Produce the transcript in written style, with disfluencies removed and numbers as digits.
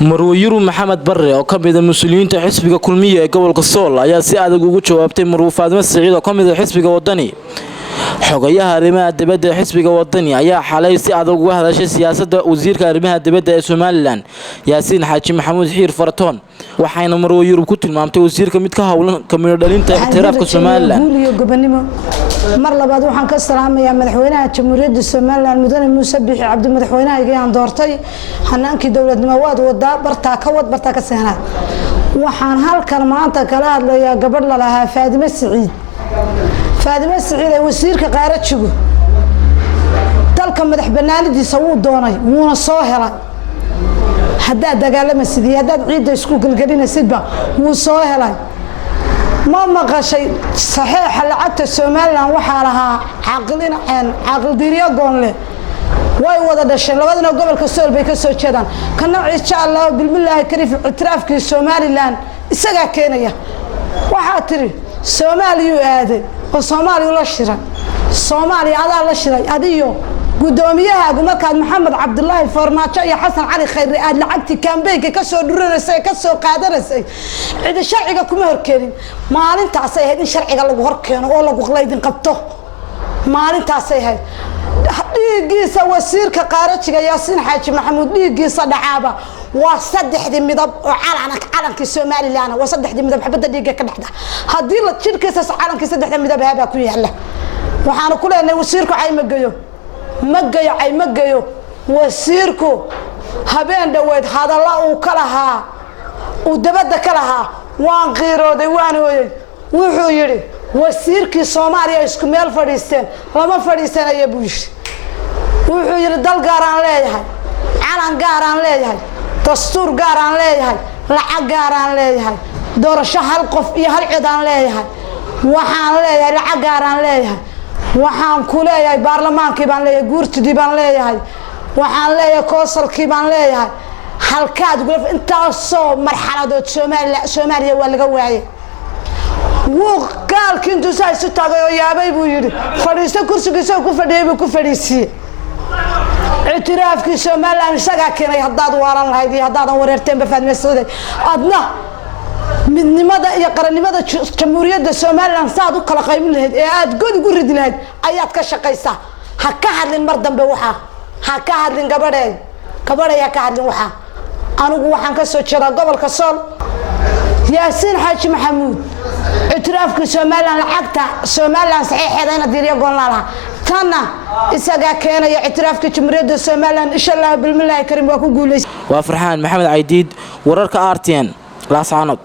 Marwayuru Maxamed Barre oo ka mid ah mas'uuliyiinta xisbiga kulmiye ee gobolka Sool ayaa si adag ugu jawaabtay Marwo Faadimo Saciid oo ka mid ah xisbiga wadani. Xogayaha arrimaha dibadda ee xisbiga wadani ayaa xalay si adag uga hadashay siyaasadda wasiirka arrimaha dibadda ee Somaliland Yaasiin Xaaji Maxamuud Xiir Faratoon waxayna Marwayuru ku tilmaamtay wasiirka mid ka hawlan ka mid dhalinta ixtiraafka Somaliland. mar labaad waxaan ka salaamayaa madaxweynaha jamhuuriyadda Somaliland mudane Muuse Biixi Cabdi madaxweynaha ayaan doortay hanaankii dawladnimo wada bartaa ka seenaa waxaan halkan maanta kala hadlayaa gabadh la lahaa Faadimo Saciid ee wasiirka qaarajigu dalka madax banaanidiisa uu doonay wuuna soo helay hadda dagaalamasidii hadda ciidda isku galgalinaysidba wuu soo helay ما مقاشي صحيح لعبت السوماليلاند waxaa lahaa caaqil diriyo goonle way wada dhashay labadana gobolka Sool bay ka soo jeedaan kana insha Allah bilmillaah kariif itraafkii Somaliland isaga keenaya waxa tiri Soomaaliyu aaday oo Soomaaliya la shiray Soomaaliya adaa la shiray adiyo gudoomiyaha markaad Maxamed Cabdullaahi Farmaajo iyo Xasan Cali Khayri aad lacagti campaign ka soo dhuranaysay ka soo qaadanaysay cid sharciga kuma horkeenin maalintaas ay ahayd in sharciga lagu horkeeno oo lagu qaleydin qabto maalintaas ay ahayd dhiigiisa wasiirka qaarajiga Yaasiin Xaaji Maxamuud dhiigiisa dhacaaba waa saddexdii midab oo calanka Somaliland waa saddexdii midab xabada dhiiga ka dhaxda hadii la jirkiisa calanka saddexda midab haba ku yaala waxaan ku leenahay wasiirku ay magayo wasiirku habeen dhaweed hadalla uu kala haa uu dabada kala haa waan qiirooday waan hooyay wuxuu yiri wasiirkii Soomaaliya isku meel fadhiisteen lama fadhiisanaya buush wuxuu yiri dal gaar aan leeyahay calan gaar aan leeyahay dastuur gaar aan leeyahay lacag gaar aan leeyahay doorasho hal qof iyo hal cid aan leeyahay waxaan leeyahay lacag gaar aan leeyahay waxaan ku leeyahay baarlamaankii baan leeyahay guurtidii baan leeyahay waxaan leeyahay koosalkii baan leeyahay halkaad gulaf intaasoo marxaladood Soomaaliya waa laga waayay wuu gaalkii intuu isu taagay oo yaabay buu yiri fadhiisto kursigiisa ku fadhiyay buu ku fadhiisiyay اعترافكي Somaliland isaga keenay hadaad waalan lahayd iyo hadaadan wareerteen Faadimo Saciid adna midnimada iyo qarannimada jamhuuriyadda Somaliland saad u kala qaybin lahayd ee aad god ugu ridi lahayd ayaad ka shaqaysaa ha ka hadlin mar dambe waxa ha ka hadlin gabadhay ka hadlin waxa anigu waxaan ka soo jeedaa gobolka Sool Yaasiin Xaaji Maxamuud اعترافكي Somaliland lacagta Somaliland saxiixeedayna diriyo goolnaalaha tana isaga keenay اعترافكي jamhuuriyadda Somaliland insha Allah bilmillaah karim waa ku guuleysay waa Farxaan Maxamed Caydiid wararka RTN la saanad